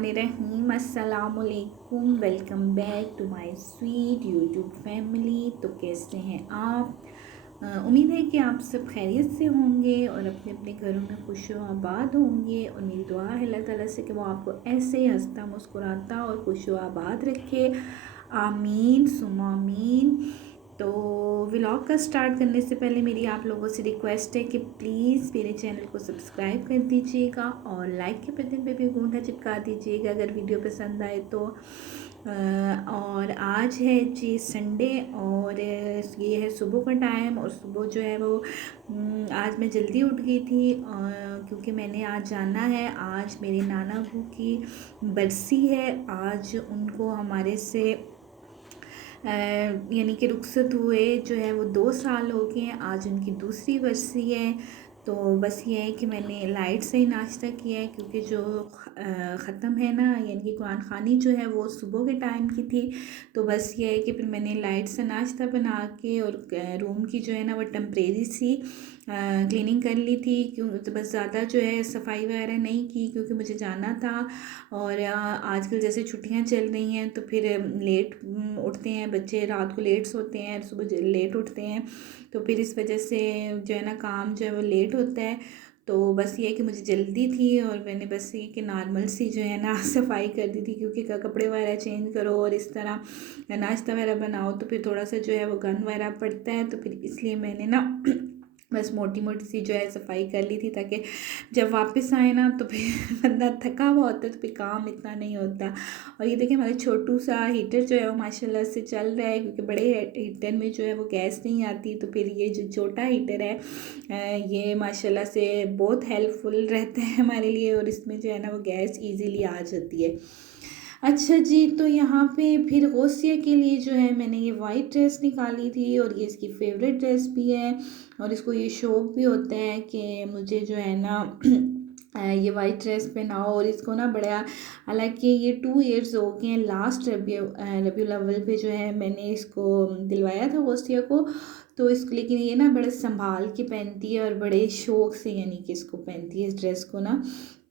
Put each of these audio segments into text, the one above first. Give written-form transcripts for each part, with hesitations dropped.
बिस्मिल्लाहिर्रहमानिर्रहीम। अस्सलामुअलैकुम। Welcome back to my sweet YouTube family. तो कैसे हैं आप? उम्मीद है कि आप सब खैरियत से होंगे और अपने अपने घरों में खुश व आबाद होंगे। और मेरी दुआ है अल्लाह ताला से कि वो आपको ऐसे ही हंसता मुस्कुराता और खुश व आबाद रखे। आमीन सुम्मा आमीन। तो व्लॉग का स्टार्ट करने से पहले मेरी आप लोगों से रिक्वेस्ट है कि प्लीज़ मेरे चैनल को सब्सक्राइब कर दीजिएगा और लाइक के बटन पे भी अंगूठा चिपका दीजिएगा अगर वीडियो पसंद आए तो। और आज है जी संडे और ये है सुबह का टाइम। और सुबह जो है वो आज मैं जल्दी उठ गई थी क्योंकि मैंने आज जाना है। आज मेरे नाना बहू की बरसी है। आज उनको हमारे से यानी कि रुखसत हुए जो है वो 2 साल हो गए हैं। आज उनकी दूसरी बरसी है। तो बस ये है कि मैंने लाइट से ही नाश्ता किया है क्योंकि जो ख़त्म है ना यानी कि कुरान ख़ानी जो है वो सुबह के टाइम की थी। तो बस ये है कि फिर मैंने लाइट से नाश्ता बना के और रूम की जो है ना वो टेम्परेरी सी क्लीनिंग कर ली थी। क्यों तो बस ज़्यादा जो है सफाई वगैरह नहीं की क्योंकि मुझे जाना था। और आजकल जैसे छुट्टियां चल रही हैं तो फिर लेट उठते हैं बच्चे, रात को लेट सोते हैं, सुबह लेट उठते हैं। तो फिर इस वजह से जो है ना काम जो है वो लेट होता है। तो बस ये है कि मुझे जल्दी थी और मैंने बस ये कि नॉर्मल सी जो है ना सफाई कर दी थी क्योंकि कपड़े वगैरह चेंज करो और इस तरह नाश्ता वगैरह बनाओ तो फिर थोड़ा सा जो है वो गंद वगैरह पड़ता है। तो फिर इसलिए मैंने ना बस मोटी मोटी सी जो है सफाई कर ली थी ताकि जब वापस आए ना तो फिर बंदा थका हुआ होता है तो फिर काम इतना नहीं होता। और ये देखिए हमारा छोटू सा हीटर जो है वो माशाल्लाह से चल रहा है क्योंकि बड़े हीटर में जो है वो गैस नहीं आती। तो फिर ये जो छोटा हीटर है ये माशाल्लाह से बहुत हेल्पफुल रहता है हमारे लिए और इसमें जो है ना वो गैस इजीली आ जाती है। अच्छा जी, तो यहाँ पे फिर गौसिया के लिए जो है मैंने ये वाइट ड्रेस निकाली थी और ये इसकी फेवरेट ड्रेस भी है। और इसको ये शौक भी होता है कि मुझे जो है ना ये वाइट ड्रेस पहनाओ। और इसको ना बड़ा, हालांकि ये 2 इयर्स हो गए हैं, लास्ट रबीउल अव्वल पे जो है मैंने इसको दिलवाया था गौसिया को। तो इसको लेकिन ये ना बड़े संभाल के पहनती है और बड़े शौक से यानी कि इसको पहनती है इस ड्रेस को ना।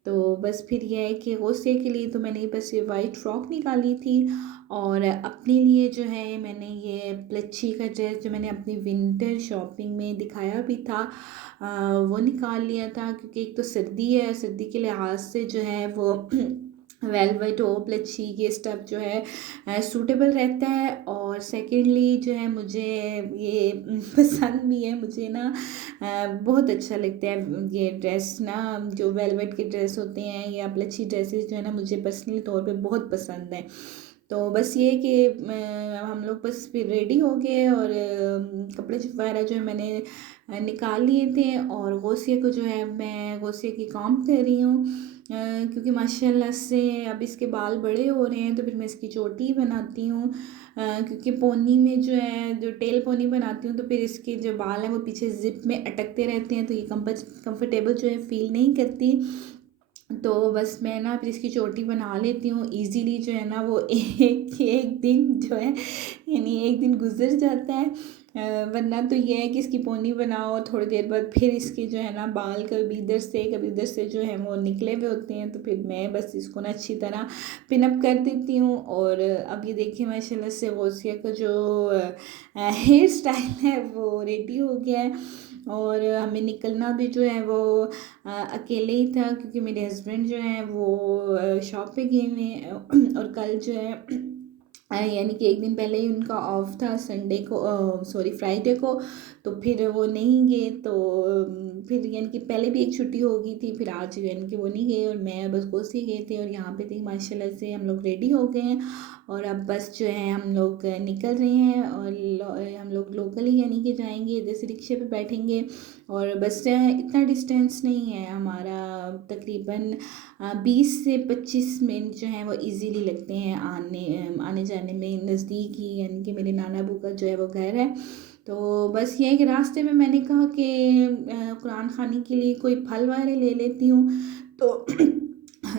तो बस फिर यह है कि गौसे के लिए तो मैंने बस ये वाइट फ्रॉक निकाली थी। और अपने लिए जो है मैंने ये प्लच्छी का ड्रेस जो मैंने अपनी विंटर शॉपिंग में दिखाया भी था वो निकाल लिया था क्योंकि एक तो सर्दी है, सर्दी के लिहाज से जो है वो वेलवेट हो प्लच्छी ये स्टफ जो है सूटेबल रहता है। और सेकेंडली जो है मुझे ये पसंद भी है, मुझे ना बहुत अच्छा लगता है ये ड्रेस ना, जो वेलवेट के ड्रेस होते हैं या प्लच्छी ड्रेसेस जो है ना मुझे पर्सनली तौर पे बहुत पसंद है। तो बस ये कि हम लोग बस फिर रेडी हो गए और कपड़े वगैरह जो है मैंने निकाल लिए थे। और गौसिया को जो है मैं गौसिया की काम कर रही हूँ क्योंकि माशाल्लाह से अब इसके बाल बड़े हो रहे हैं तो फिर मैं इसकी चोटी बनाती हूँ क्योंकि पोनी में जो है जो टेल पोनी बनाती हूँ तो फिर इसके जो बाल हैं वो पीछे जिप में अटकते रहते हैं तो ये कंफर्टेबल जो है फील नहीं करती। तो बस मैं ना फिर इसकी चोटी बना लेती हूँ इजीली जो है ना वो एक एक दिन जो है यानी एक दिन गुजर जाता है। वरना तो ये है कि इसकी पोनी बनाओ थोड़ी देर बाद फिर इसके जो है ना बाल कभी इधर से जो है वो निकले हुए होते हैं। तो फिर मैं बस इसको ना अच्छी तरह पिनअप कर देती हूँ। और अब ये देखिए माशाल्लाह से गौसिया का जो हेयर स्टाइल है वो रेडी हो गया है। और हमें निकलना भी जो है वो अकेले ही था क्योंकि मेरे हस्बैंड जो हैं वो शॉप पे गए हुए हैं और कल जो है यानी कि एक दिन पहले ही उनका ऑफ था संडे को, सॉरी फ्राइडे को। तो फिर वो नहीं गए तो फिर यानी कि पहले भी एक छुट्टी हो गई थी फिर आज यानी कि वो नहीं गए और मैं बस कोसी गए थे। और यहाँ पे थे माशाल्लाह से हम लोग रेडी हो गए हैं और अब बस जो है हम लोग निकल रहे हैं। और हम लोग लोकल ही यानी कि जाएंगे, इधर से रिक्शे पे बैठेंगे और बस इतना डिस्टेंस नहीं है हमारा, तकरीबन 20 से 25 मिनट जो है वो इजीली लगते हैं आने आने जाने में, नज़दीक ही यानी कि मेरे नाना बू का जो है वो घर है। तो बस ये है कि रास्ते में मैंने कहा कि कुरान खानी के लिए कोई फल वगैरह ले लेती हूँ। तो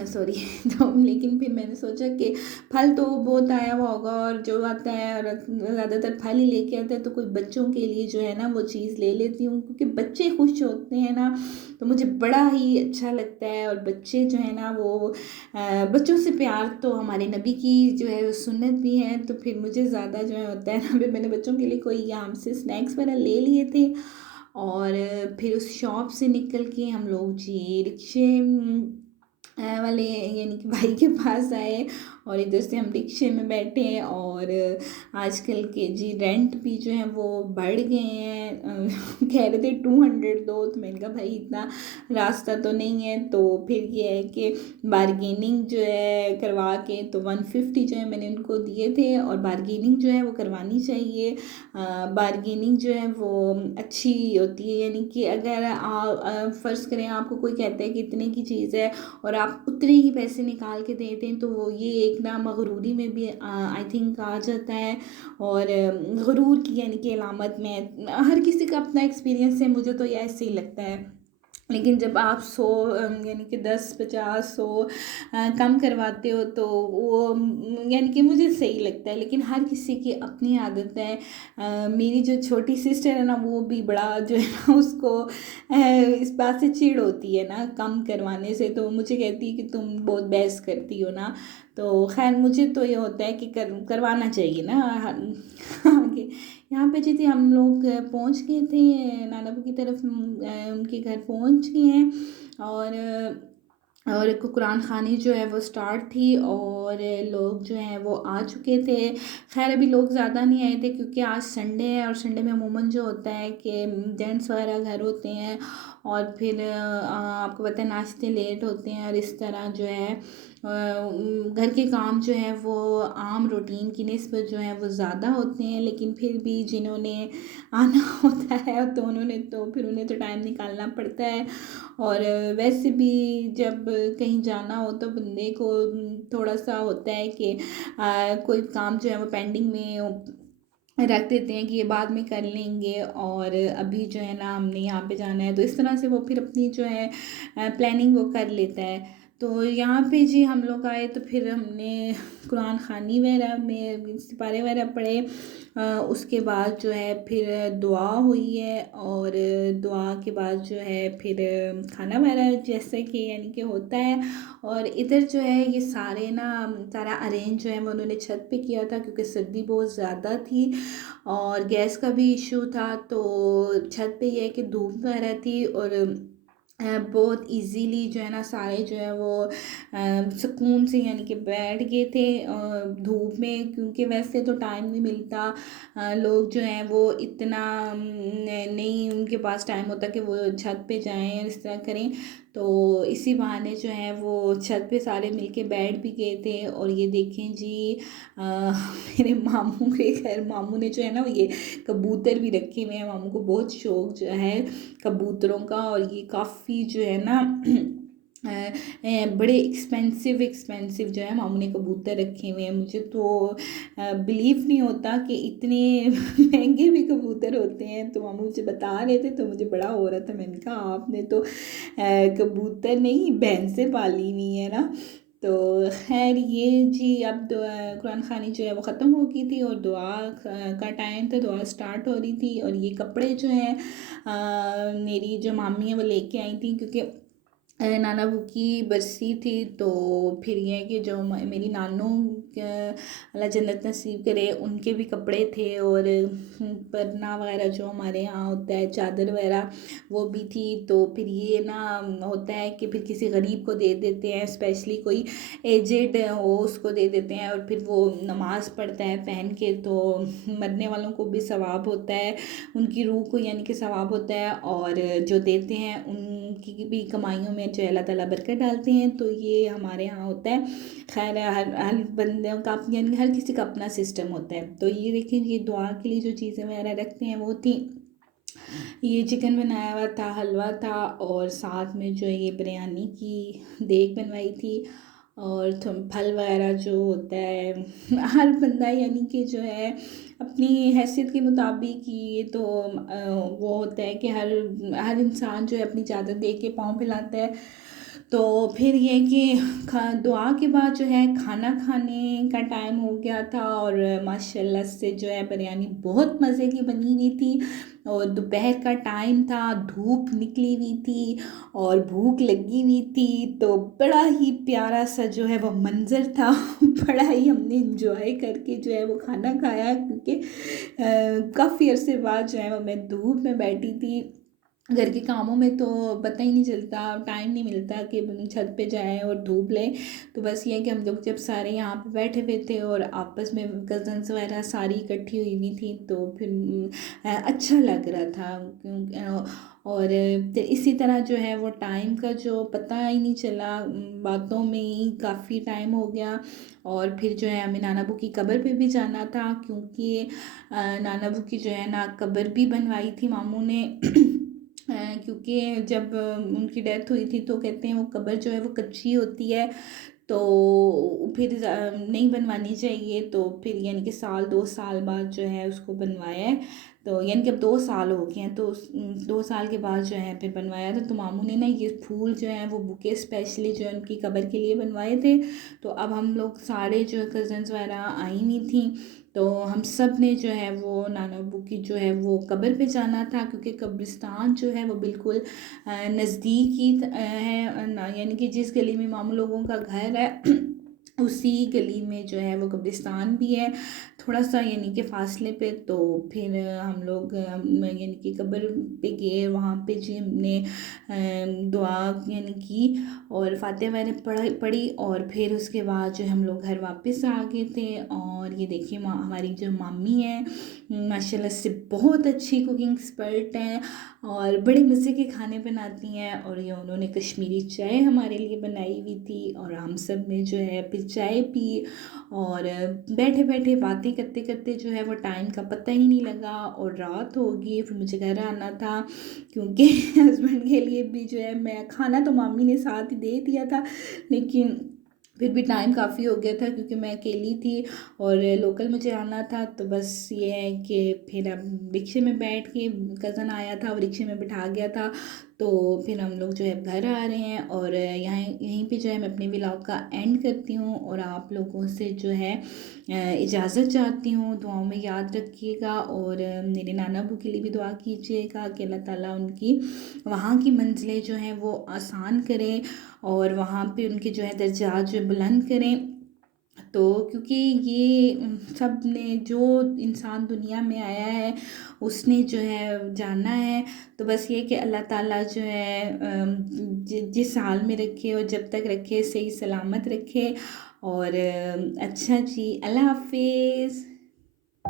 सॉरी। तो लेकिन फिर मैंने सोचा कि फल तो बहुत आया हुआ होगा, और जो आता है और ज़्यादातर फल ही लेके आते हैं, तो कोई बच्चों के लिए जो है ना वो चीज़ ले लेती हूँ, क्योंकि बच्चे खुश होते हैं ना, तो मुझे बड़ा ही अच्छा लगता है। और बच्चे जो है ना वो बच्चों से प्यार तो हमारे नबी की जो है वो सुन्नत भी है, तो फिर मुझे ज़्यादा जो है होता है ना, फिर मैंने बच्चों के लिए कोई यहाँ से स्नैक्स वगैरह ले लिए थे। और फिर उस शॉप से निकल के हम लोग जी रिक्शे वाले यानी कि भाई के पास आए, और इधर से हम रिक्शे में बैठे। और आजकल के जी रेंट भी जो है वो बढ़ गए हैं। कह रहे थे 200 दो, तो मैंने कहा भाई इतना रास्ता तो नहीं है। तो फिर ये है कि बारगेनिंग जो है करवा के, तो 150 जो है मैंने उनको दिए थे, और बारगेनिंग जो है वो करवानी चाहिए। बारगेनिंग जो है वो अच्छी होती है, यानी कि अगर आप फ़र्ज़ करें आपको कोई कहता है कि इतने की चीज़ है और आप उतने ही पैसे निकाल के देते हैं, तो वो ये एक ना मगरूरी में भी आई थिंक आ जाता है। और गुरूर की यानी कि अलामत में हर किसी का अपना एक्सपीरियंस है, मुझे तो ये ऐसे ही लगता है। लेकिन जब आप 100 यानी कि 10 50 100 कम करवाते हो, तो वो यानी कि मुझे सही लगता है। लेकिन हर किसी की अपनी आदत है। मेरी जो छोटी सिस्टर है ना, वो भी बड़ा जो है ना उसको इस बात से चिढ़ होती है ना कम करवाने से, तो मुझे कहती है कि तुम बहुत बहस करती हो ना। तो खैर मुझे तो ये होता है कि करवाना चाहिए ना। आगे यहाँ पे जी थी, हम लोग पहुँच गए थे नानापू की तरफ, उनके घर पहुँच गए हैं। और और कुरान खानी जो है वो स्टार्ट थी, और लोग जो हैं वो आ चुके थे। खैर अभी लोग ज़्यादा नहीं आए थे, क्योंकि आज संडे है, और संडे में अमूमन जो होता है कि जेंट्स वगैरह घर होते हैं, और फिर आपको पता है नाश्ते लेट होते हैं, और इस तरह जो है घर के काम जो है वो आम रूटीन की निस्बत जो है वो ज़्यादा होते हैं। लेकिन फिर भी जिन्होंने आना होता है तो उन्होंने तो फिर उन्हें तो टाइम निकालना पड़ता है। और वैसे भी जब कहीं जाना हो तो बंदे को थोड़ा सा होता है कि कोई काम जो है वो पेंडिंग में रख देते हैं कि ये बाद में कर लेंगे, और अभी जो है ना हमने यहाँ पे जाना है, तो इस तरह से वो फिर अपनी जो है प्लानिंग वो कर लेता है। तो यहाँ पे जी हम लोग आए, तो फिर हमने कुरान खानी वगैरह में सिपारे वगैरह पढ़े। उसके बाद जो है फिर दुआ हुई है, और दुआ के बाद जो है फिर खाना वगैरह जैसे कि यानी कि होता है। और इधर जो है ये सारे ना सारा अरेंज जो है वो उन्होंने छत पे किया था, क्योंकि सर्दी बहुत ज़्यादा थी और गैस का भी इशू था। तो छत पे ये है कि धूप वगैरह थी, और बहुत इजीली जो है ना सारे जो है वो सुकून से यानी कि बैठ गए थे धूप में, क्योंकि वैसे तो टाइम नहीं मिलता। लोग जो हैं वो इतना नहीं उनके पास टाइम होता कि वो छत पे जाएं और इस तरह करें। तो इसी बहाने जो है वो छत पे सारे मिलके बैठ भी गए थे। और ये देखें जी मेरे मामू के घर मामू ने जो है ना ये कबूतर भी रखे हुए हैं। मामू को बहुत शौक जो है कबूतरों का, और ये काफ़ी जो है ना बड़े एक्सपेंसिव जो है मामू ने कबूतर रखे हुए हैं। मुझे तो बिलीव नहीं होता कि इतने महंगे भी कबूतर होते हैं। तो मामू मुझे बता रहे थे तो मुझे बड़ा हो रहा था। मैंने कहा आपने तो कबूतर नहीं भैंसें पाली हुई है ना। तो खैर ये जी अब कुरान खानी जो है वो ख़त्म हो गई थी, और दुआ का टाइम था, दुआ स्टार्ट हो रही थी। और ये कपड़े जो हैं मेरी जो मामी है वो लेके आई थी, क्योंकि नाना बू की बरसी थी। तो फिर ये है कि जो मेरी नानू अल्लाह जन्नत नसीब करे उनके भी कपड़े थे, और परना वगैरह जो हमारे यहाँ होता है चादर वगैरह वो भी थी। तो फिर ये ना होता है कि फिर किसी गरीब को दे देते हैं, स्पेशली कोई एजेड हो उसको दे देते हैं, और फिर वो नमाज पढ़ता है पहन के। तो मरने वालों को भी सवाब होता है, उनकी रूह को यानी कि सवाब होता है, और जो देते हैं उनकी भी कमाइयों में जो अल्लाह ताला बरकत डालते हैं। तो ये हमारे यहाँ होता है। खैर हर हर बंदे का यानी हर किसी का अपना सिस्टम होता है। तो ये देखिए ये दुआ के लिए जो चीज़ें वगैरह रखते हैं वो थी, ये चिकन बनाया हुआ था, हलवा था, और साथ में जो है ये बिरयानी की देग बनवाई थी, और फल वगैरह जो होता है हर बंदा यानी कि जो है अपनी हैसियत के मुताबिक ये तो वो होता है कि हर हर इंसान जो है अपनी चादर दे के पाँव फैलाता है। तो फिर ये है कि दुआ के बाद जो है खाना खाने का टाइम हो गया था, और माशाल्लाह से जो है बिरयानी बहुत मज़े की बनी हुई थी, और दोपहर का टाइम था, धूप निकली हुई थी और भूख लगी हुई थी, तो बड़ा ही प्यारा सा जो है वो मंज़र था। बड़ा ही हमने इंजॉय करके जो है वो खाना खाया, क्योंकि काफ़ी अरसे बाद जो है वो मैं धूप में बैठी थी। घर के कामों में तो पता ही नहीं चलता, टाइम नहीं मिलता कि छत पे जाएं और धूप लें। तो बस ये है कि हम लोग जब सारे यहाँ पे बैठे हुए थे और आपस में कज़न्स वगैरह सारी इकट्ठी हुई हुई थी, तो फिर अच्छा लग रहा था। और तो इसी तरह जो है वो टाइम का जो पता ही नहीं चला, बातों में ही काफ़ी टाइम हो गया। और फिर जो है हमें नाना बू की कब्र पे भी जाना था, क्योंकि नाना बू की जो है ना कब्र भी बनवाई थी मामू ने। क्योंकि जब उनकी डेथ हुई थी तो कहते हैं वो कब्र जो है वो कच्ची होती है, तो फिर नहीं बनवानी चाहिए, तो फिर यानी कि साल 2 साल बाद जो है उसको बनवाया है। तो यानी कि अब 2 साल हो गए हैं, तो 2 साल के बाद जो है फिर बनवाया था। तो मामू ने ना ये फूल जो है वो बुके स्पेशली जो है उनकी कब्र के लिए बनवाए थे। तो अब हम लोग सारे जो कज़न्स वगैरह आई हुई थी, तो हम सब ने जो है वो नाना अब्बू की जो है वो कब्र पे जाना था, क्योंकि कब्रिस्तान जो है वो बिल्कुल नज़दीक ही है, यानी कि जिस गली में मामू लोगों का घर है उसी गली में जो है वो कब्रिस्तान भी है, थोड़ा सा यानी कि फासले पे। तो फिर हम लोग यानी कि कब्र पे गए, वहाँ पे जी हमने दुआ यानी की और फातिहा मैंने पढ़ी, और फिर उसके बाद जो हम लोग घर वापस आ गए थे। और ये देखिए हमारी जो मामी है माशाल्लाह से बहुत अच्छी कुकिंग एक्सपर्ट हैं, और बड़े मज़े के खाने बनाती हैं। और ये उन्होंने कश्मीरी चाय हमारे लिए बनाई हुई थी, और हम सब ने जो है फिर चाय पी, और बैठे बैठे बातें करते करते जो है वो टाइम का पता ही नहीं लगा, और रात हो गई। फिर मुझे घर आना था, क्योंकि हस्बैंड के लिए भी जो है मैं खाना तो मामी ने साथ ही दे दिया था, लेकिन फिर भी टाइम काफ़ी हो गया था, क्योंकि मैं अकेली थी और लोकल मुझे आना था। तो बस ये है कि फिर अब रिक्शे में बैठ के कज़न आया था, और रिक्शे में बिठा गया था, तो फिर हम लोग जो है घर आ रहे हैं। और यहाँ यहीं पे जो है मैं अपने व्लॉग का एंड करती हूँ, और आप लोगों से जो है इजाज़त चाहती हूँ। दुआओं में याद रखिएगा, और मेरे नाना अबू के लिए भी दुआ कीजिएगा कि अल्लाह ताला उनकी वहाँ की मंजिलें जो हैं वो आसान करें, और वहाँ पे उनके जो है दर्जात जो बुलंद करें। तो क्योंकि ये सब ने जो इंसान दुनिया में आया है उसने जो है जाना है, तो बस ये कि अल्लाह ताला जो है जिस हाल में रखे और जब तक रखे सही सलामत रखे। और अच्छा जी, अल्लाह हाफिज़।